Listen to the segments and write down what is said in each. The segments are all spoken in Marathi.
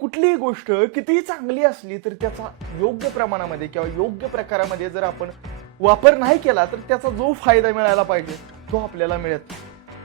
कुठलीही गोष्ट कितीही चांगली असली तर त्याचा योग्य प्रमाणामध्ये किंवा योग्य प्रकारामध्ये जर आपण वापर नाही केला तर त्याचा जो फायदा मिळायला पाहिजे तो आपल्याला मिळत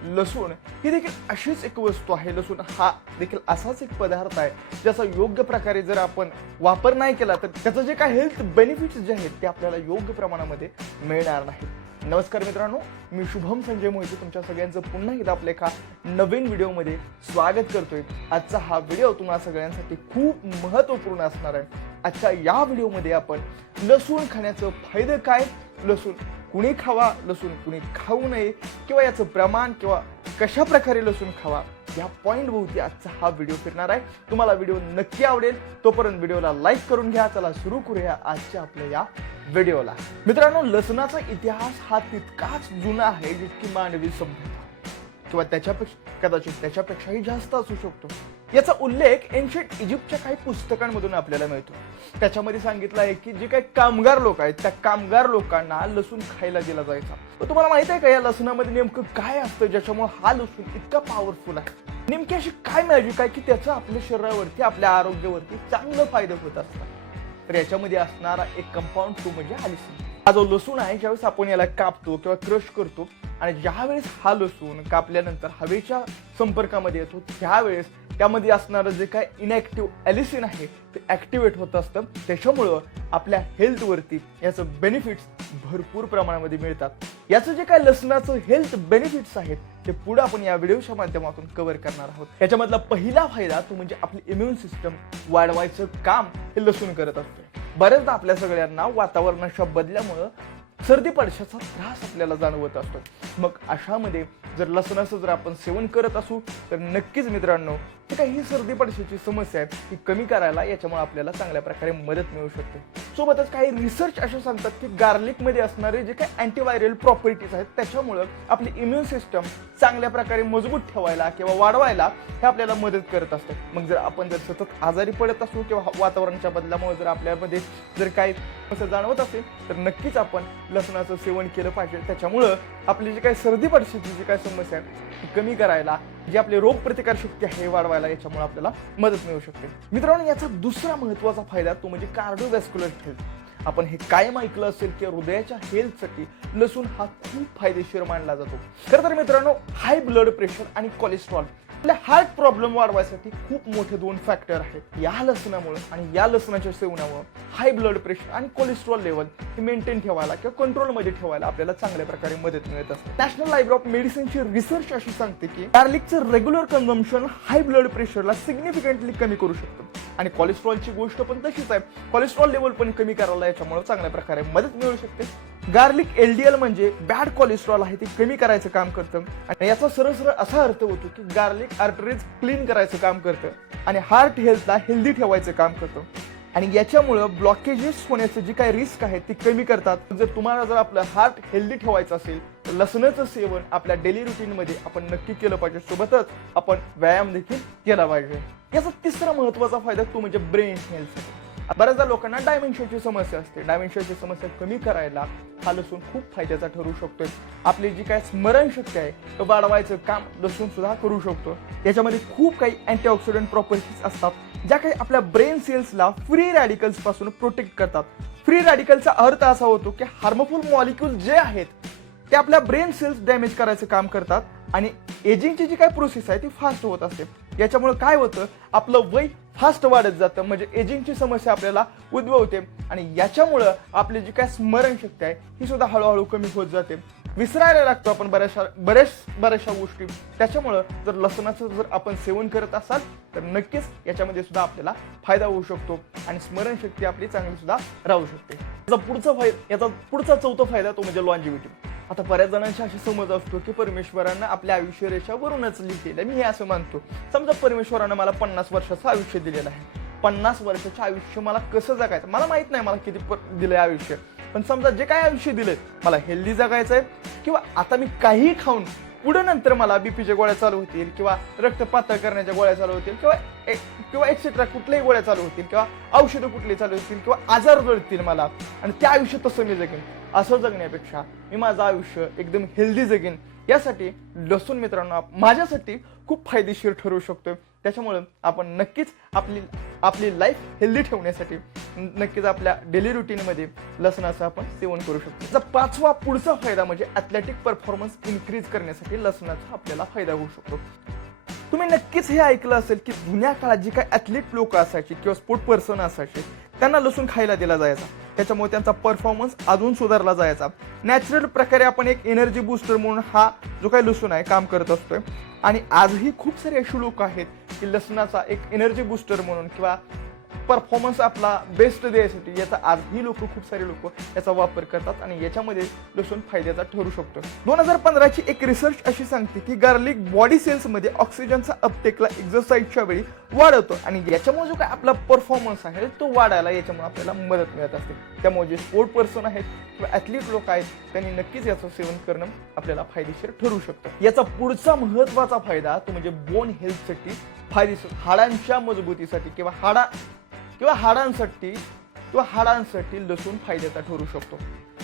लसूण ही देखील अशीच एक वस्तू आहे. लसूण हा देखील असाच एक पदार्थ आहे ज्याचा योग्य प्रकारे जर आपण वापर नाही केला तर त्याचं जे काय हेल्थ बेनिफिट्स जे आहेत ते आपल्याला योग्य प्रमाणामध्ये मिळणार नाही नमस्कार मित्रांनो मी शुभम संजय मोहिते. तुमच्या सगळ्यांचं पुन्हा एकदा आपल्या एका नवीन व्हिडिओमध्ये स्वागत करतोय. आजचा हा व्हिडिओ तुम्हाला सगळ्यांसाठी खूप महत्त्वपूर्ण असणार आहे. आजच्या या व्हिडिओमध्ये आपण लसूण खाण्याचं फायदे काय? लसूण कुणी खावा? लसूण कुणी खाऊ नये? किंवा याचं प्रमाण किंवा कशा प्रकारे लसूण खावा? या पॉईंट भोवती आजचा हा व्हिडिओ फिरणार आहे. तुम्हाला व्हिडिओ नक्की आवडेल. तोपर्यंत व्हिडिओला लाईक करून घ्या. चला सुरू करूया आजच्या आपल्या या व्हिडिओला मित्रांनो लसणाचा इतिहास हा तितकाच जुना आहे जितकी मानवी सभ्यता. किंवा त्याच्यापेक्षा कदाचित त्याच्यापेक्षाही जास्त असू शकतो. याचा उल्लेख एन्शियंट इजिप्तच्या काही पुस्तकांमधून आपल्याला मिळतो. त्याच्यामध्ये सांगितलं आहे की जे काही कामगार लोक आहेत त्या कामगार लोकांना लसूण खायला दिला जायचा. तर तुम्हाला माहीत आहे का या लसणामध्ये नेमकं काय असतं? ज्याच्यामुळे हा लसूण इतका पॉवरफुल आहे? नेमकी अशी काय मॅजिक आहे की त्याचा आपल्या शरीरावरती आपल्या आरोग्यावरती चांगलं फायदे होत असतात? तर याच्यामध्ये असणारा एक कंपाऊंड टू म्हणजे आलिसिन. हा जो लसूण आहे ज्यावेळेस आपण याला कापतो किंवा क्रश करतो आणि ज्यावेळेस हा लसूण कापल्यानंतर हवेच्या संपर्कामध्ये येतो त्यावेळेस त्यामध्ये असणारं जे काय इनॅक्टिव्ह ॲलिसिन आहे ते ॲक्टिवेट होत असतं. त्याच्यामुळं आपल्या हेल्थवरती याचं बेनिफिट्स भरपूर प्रमाणामध्ये मिळतात. याचं जे काय लसणाचं हेल्थ बेनिफिट्स आहेत ते पुढे आपण या व्हिडिओच्या माध्यमातून कव्हर करणार आहोत. याच्यामधला पहिला फायदा तो म्हणजे आपली इम्युन सिस्टम वाढवायचं काम हे लसूण करत असते. बऱ्याचदा आपल्या सगळ्यांना वातावरणाच्या बदल्यामुळं सर्दी पडशाचा त्रास आपल्याला जाणवत असतो. मग अशामध्ये जर लसणाचं जर आपण सेवन करत असू तर नक्कीच मित्रांनो जी काही ही सर्दी पडशाची समस्या आहे ती कमी करायला याच्यामुळे आपल्याला चांगल्या प्रकारे मदत मिळू शकते. सोबतच काही रिसर्च असे सांगतात की गार्लिकमध्ये असणारे जे काही अँटीव्हायरल प्रॉपर्टीज आहेत त्याच्यामुळं आपली इम्युन सिस्टम चांगल्या प्रकारे मजबूत ठेवायला किंवा वाढवायला हे आपल्याला मदत करत असतं. मग जर आपण जर सतत आजारी पडत असू किंवा वातावरणाच्या बदलामुळे जर आपल्यामध्ये जर काही असं जाणवत असेल तर नक्कीच आपण लसणाचं सेवन केलं पाहिजे. त्याच्यामुळं आपली जी काही सर्दी पडशीची जी काही समस्या आहे ती कमी करायला जी आपली रोग प्रतिकार शक्ती आहे वाढवायला याच्यामुळे आपल्याला मदत मिळू शकते. मित्रांनो याचा दुसरा महत्त्वाचा फायदा तो म्हणजे कार्डिओवॅस्क्युलर हेल्थ आपण हे कायम ऐकलं असेल की हृदयाच्या हेल्थसाठी लसूण हा खूप फायदेशीर मानला जातो. खरं तर मित्रांनो हाय ब्लड प्रेशर आणि कोलेस्ट्रॉल आपल्या हार्ट प्रॉब्लेम वाढवायसाठी खूप मोठे दोन फॅक्टर आहेत. या लसणामुळे आणि या लसणाच्या सेवनामुळे हाय ब्लड प्रेशर आणि कोलेस्ट्रॉल लेवल हे मेंटेन ठेवायला किंवा कंट्रोलमध्ये ठेवायला आपल्याला चांगल्या प्रकारे मदत मिळत असते. नॅशनल लायब्ररी ऑफ मेडिसिनची रिसर्च अशी सांगते की गार्लिकचं रेग्युलर कन्झम्पशन हाय ब्लड प्रेशरला सिग्निफिकंटली कमी करू शकतं. आणि कोलेस्ट्रॉलची गोष्ट पण तशीच आहे. कोलेस्ट्रॉल लेवल पण कमी करायला याच्यामुळे चांगल्या प्रकारे मदत मिळू शकते. गार्लिक एल डी एल म्हणजे बॅड कोलेस्ट्रॉल आहे ते कमी करायचं काम करतं. आणि याचा सरळ सरळ असा अर्थ होतो की गार्लिक आर्टरीज क्लीन करायचं काम करतं. आणि हार्ट हेल्थला हेल्दी ठेवायचं काम करतं. आणि याच्यामुळं ब्लॉकेजेस होण्याचं जी काही रिस्क आहे ती कमी करतात. जर तुम्हाला जर आपलं हार्ट हेल्दी ठेवायचं असेल तर लसणाचं सेवन आपल्या डेली रुटीनमध्ये आपण नक्की केलं पाहिजे. सोबतच आपण व्यायाम देखील केला पाहिजे. याचा तिसरा महत्त्वाचा फायदा तो म्हणजे ब्रेन हेल्थ बऱ्याचदा लोकांना डायमेन्शनची समस्या असते. डायमेन्शनची समस्या कमी करायला हा लसूण खूप फायद्याचा ठरू शकतोय. आपली जी काय स्मरणशक्ती आहे तो वाढवायचं काम लसूण सुद्धा करू शकतो. याच्यामध्ये खूप काही अँटीऑक्सिडंट प्रॉपर्टीज असतात ज्या काही आपल्या ब्रेन सेल्सला फ्री रॅडिकल्सपासून प्रोटेक्ट करतात. फ्री रॅडिकलचा अर्थ असा होतो की हार्मफुल मॉलिक्युल जे आहेत ते आपल्या ब्रेन सेल्स डॅमेज करायचं काम करतात आणि एजिंगची जी काय प्रोसेस आहे ती फास्ट होत असते. याच्यामुळे काय होतं? आपलं वय फास्ट वाढत जातं. म्हणजे एजिंगची समस्या आपल्याला उद्भवते. आणि याच्यामुळं आपली जी काय स्मरणशक्ती आहे ही सुद्धा हळूहळू कमी होत जाते. विसरायला लागतो आपण बऱ्याचशा बऱ्याच बऱ्याचशा गोष्टी. त्याच्यामुळं जर लसणाचं जर आपण सेवन करत असाल तर नक्कीच याच्यामध्ये सुद्धा आपल्याला फायदा होऊ शकतो. आणि स्मरणशक्ती आपली चांगली सुद्धा राहू शकते. याचा पुढचा फायदा याचा पुढचा चौथा फायदा तो म्हणजे लॉन्जिव्हिटी आता बऱ्याच जणांची अशी समज असतो की परमेश्वरानं आपल्या आयुष्य रेषावरूनच लिहिलेलं मी हे असं मानतो. समजा परमेश्वरानं मला पन्नास वर्षाचं आयुष्य दिलेलं आहे. पन्नास वर्षाचं आयुष्य मला कसं जगायचं? मला माहीत नाही मला किती प- आहे आयुष्य. पण समजा जे काय आयुष्य दिलंय मला हेल्दी जगायचं आहे किंवा आता मी काही खाऊन पुढे नंतर मला बीपीच्या गोळ्या चालू होतील किंवा रक्त पातळ करण्याच्या गोळ्या चालू होतील किंवा ए- किंवा एक्सेट्रा कुठल्याही गोळ्या चालू होतील किंवा औषधं कुठली चालू होतील किंवा आजार जळतील मला. आणि त्या आयुष्य तसं मी जगेन. असं जगण्यापेक्षा मी माझं आयुष्य एकदम हेल्दी जगेन. यासाठी लसूण मित्रांनो माझ्यासाठी खूप फायदेशीर ठरू शकतो त्याच्यामुळं आपण नक्कीच आपली आपली लाईफ हेल्दी ठेवण्यासाठी नक्कीच आपल्या डेली रुटीनमध्ये लसणाचं आपण सेवन करू शकतो. त्याचा पाचवा पुढचा फायदा म्हणजे ॲथलेटिक परफॉर्मन्स इन्क्रीज करण्यासाठी लसणाचा आपल्याला फायदा होऊ शकतो. तुम्ही नक्कीच हे ऐकलं असेल की जुन्या काळात जी काही ॲथलीट लोक असायची किंवा स्पोर्ट पर्सन असायचे त्यांना लसूण खायला दिला जायचा. त्याच्यामुळे त्यांचा परफॉर्मन्स अजून सुधारला जायचा. नॅचरल प्रकारे आपण एक एनर्जी बूस्टर म्हणून हा जो काही लसूण आहे काम करत असतोय. आणि आजही खूप सारे अशी लोक आहेत की लसणाचा एक एनर्जी बूस्टर म्हणून किंवा परफॉर्मन्स आपला बेस्ट द्यायसाठी याचा आजही लोक खूप सारे लोक याचा वापर करतात आणि याच्यामध्ये लसूण फायद्याचा ठरू शकतो. दोन हजार पंधराची एक रिसर्च अशी सांगते की गार्लिक बॉडी सेल्समध्ये ऑक्सिजनचा अपटेकला एक्झरसाईजच्या वेळी वाढवतो आणि याच्यामुळे जो काय आपला परफॉर्मन्स आहे तो वाढायला याच्यामुळे आपल्याला मदत मिळत असते. त्यामुळे जे स्पोर्ट पर्सन आहेत किंवा ॲथलीट लोक आहेत त्यांनी नक्कीच याचं सेवन करणं आपल्याला फायदेशीर ठरू शकतं. याचा पुढचा महत्त्वाचा फायदा तो म्हणजे बोन हेल्थसाठी फायदेशीर हाडांच्या मजबूतीसाठी किंवा हाडा किंवा हाडांसाठी किंवा हाडांसाठी लसूण फायद्याचा ठरू शकतो.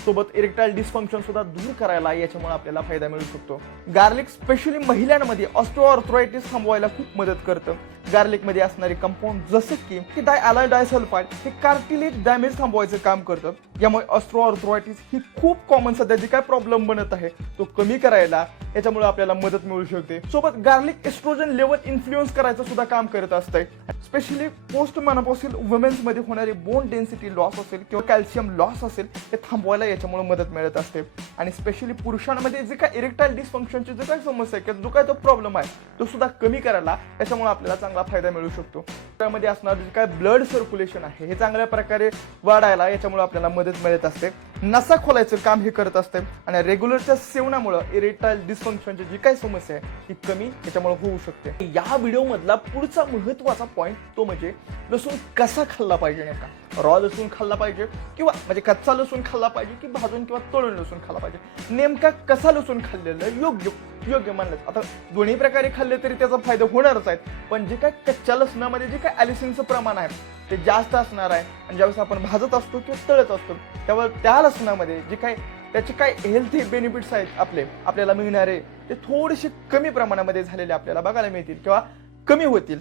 सोबत इरेक्टाईल डिस्फंक्शन सुद्धा दूर करायला याच्यामुळे आपल्याला फायदा मिळू शकतो. गार्लिक स्पेशली महिलांमध्ये ऑस्ट्रोआर्थरायटिस थांबवायला खूप मदत करतं. गार्लिकमध्ये असणारे कंपाऊंड जसे की डाय अलाय डायसल्फाईड हे कार्टिलेज डॅमेज थांबवायचं काम करतं. यामुळे ऑस्ट्रोआर्थरायटिस ही खूप कॉमन सध्या जी काय प्रॉब्लेम बनत आहे तो कमी करायला याच्यामुळे आपल्याला मदत मिळू शकते. सोबत गार्लिक एस्ट्रोजन लेवल इन्फ्लुएन्स करायचं सुद्धा काम करत असतंय. स्पेशली पोस्ट मॅनोपॉसिल वुमेन्समध्ये होणारे बोन डेन्सिटी लॉस असेल किंवा कॅल्शियम लॉस असेल ते थांबवायला याच्यामुळे मदत मिळत असते. आणि स्पेशली पुरुषांमध्ये जे काय इरेक्टाईल डिस्फंक्शनची जो काय समस्या आहे किंवा जो काय तो प्रॉब्लेम आहे तो सुद्धा कमी करायला याच्यामुळे आपल्याला चांगला फायदा मिळू शकतो. त्यामध्ये असणारं जे काय ब्लड सर्क्युलेशन आहे हे चांगल्या प्रकारे वाढायला याच्यामुळे आपल्याला मदत मिळत असते. नसा खोलायचं काम हे करत असते आणि रेग्युलरच्या सेवनामुळे इरेक्टाईल डिस्फंक्शनची जी काही समस्या आहे ती कमी याच्यामुळे होऊ शकते. या व्हिडिओमधला पुढचा महत्त्वाचा पॉईंट तो म्हणजे लसूण कसा खाल्ला पाहिजे नेमका? रॉ लसूण खाल्ला पाहिजे किंवा म्हणजे कच्चा लसूण खाल्ला पाहिजे की भाजून किंवा तळून लसूण खाल्ला पाहिजे. नेमका कसा लसूण खाल्लेलं योग्य योग्य मानलं आता दोन्ही प्रकारे खाल्ले तरी त्याचा फायदा होणारच आहे. पण जे काय कच्च्या लसणामध्ये जे काय ॲलिसिनचं प्रमाण आहे ते जास्त असणार आहे. आणि ज्यावेळेस आपण भाजत असतो किंवा तळत असतो त्यावर त्या लसणामध्ये जे काय त्याचे काय हेल्थी बेनिफिट्स आहेत आपले आपल्याला मिळणारे ते थोडेसे कमी प्रमाणामध्ये झालेले आपल्याला बघायला मिळतील किंवा कमी होतील.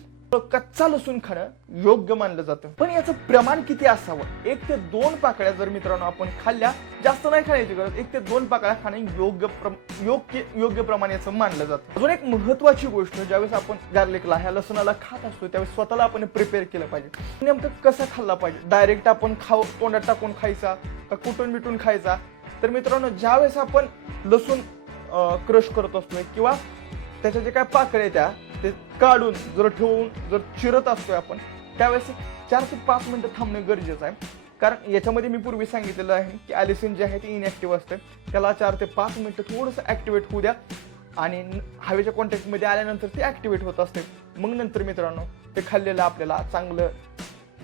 कच्चा लसूण खाणं योग्य मानलं जातं. पण याचं प्रमाण किती असावं? एक ते दोन पाकळ्या जर मित्रांनो आपण खाल्ल्या जास्त नाही खाण्याची गरज एक ते दोन पाकळ्या खाणे योग्य योग्य योग्य प्रमाण याचं मानलं जातं. अजून एक महत्वाची गोष्ट ज्यावेळेस आपण गार्लिकला ह्या लसणाला खात असतो त्यावेळेस स्वतःला आपण प्रिपेअर केलं पाहिजे. नेमकं कसं खाल्ला पाहिजे? डायरेक्ट आपण खाऊ तोंडात टाकून खायचा का कुटून बिटून खायचा? तर मित्रांनो ज्यावेळेस आपण लसूण क्रश करत असतोय किंवा त्याच्या जे काय पाकळ्या त्या ते काढून जर ठेवून जर चिरत असतोय आपण त्यावेळेस चार ते पाच मिनटं थांबणं गरजेचं आहे. कारण याच्यामध्ये मी पूर्वी सांगितलेलं आहे की ॲलिसिन जे आहे ते इनॲक्टिव्ह असते त्याला चार ते पाच मिनटं थोडंसं ॲक्टिवेट होऊ द्या. आणि हवेच्या कॉन्टॅक्टमध्ये आल्यानंतर ते ॲक्टिवेट होत असते मग नंतर मित्रांनो ते खाल्लेलं आपल्याला चांगलं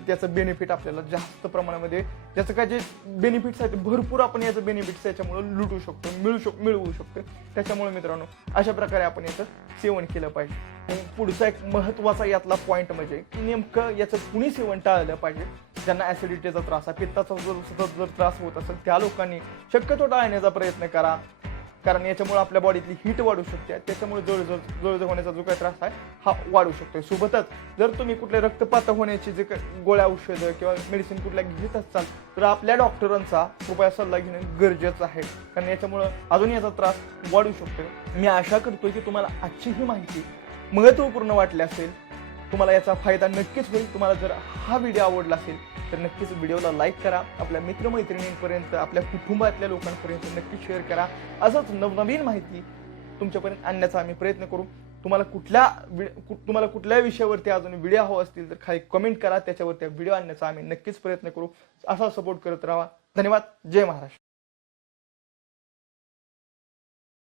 त्याचं बेनिफिट आपल्याला जास्त प्रमाणामध्ये ज्याचं काय जे बेनिफिट्स आहेत ते भरपूर आपण याचं बेनिफिट्स याच्यामुळे लुटू शकतो मिळू शक मिळवू शकतो त्याच्यामुळे मित्रांनो अशा प्रकारे आपण याचं सेवन केलं पाहिजे. आणि पुढचा एक महत्त्वाचा यातला पॉईंट म्हणजे की नेमकं याचं कुणी सेवन टाळलं पाहिजे? ज्यांना ॲसिडिटीचा त्रास आहे पित्ताचा जर सतत जर त्रास होत असेल त्या लोकांनी शक्यतो टाळण्याचा प्रयत्न करा. कारण याच्यामुळे आपल्या बॉडीतली हीट वाढू शकते. त्याच्यामुळे जळजळ जळजळ होण्याचा जो काही त्रास आहे हा वाढू शकतो सोबतच जर तुम्ही कुठले रक्तपात होण्याची जे काही गोळ्या औषधं किंवा मेडिसिन कुठल्या घेत असाल तर आपल्या डॉक्टरांचा कृपया सल्ला घेणं गरजेचं आहे. कारण याच्यामुळं अजून याचा त्रास वाढू शकतो मी आशा करतो की तुम्हाला आजची ही माहिती महत्त्वपूर्ण वाटली असेल. तुम्हाला याचा फायदा नक्कीच होईल. तुम्हाला जर हा व्हिडिओ आवडला असेल तर नक्कीच व्हिडिओला लाईक करा. आपल्या मित्रमैत्रिणींपर्यंत आपल्या कुटुंबातल्या लोकांपर्यंत नक्की शेअर करा. असंच नवनवीन माहिती तुमच्यापर्यंत आणण्याचा आम्ही प्रयत्न करू. तुम्हाला कुठल्या तुम्हाला कुठल्या विषयावरती अजून व्हिडिओ हवा असतील तर खाली कमेंट करा. त्याच्यावर त्या व्हिडिओ आणण्याचा आम्ही नक्कीच प्रयत्न करू. असा सपोर्ट करत राहा. धन्यवाद. जय महाराष्ट्र.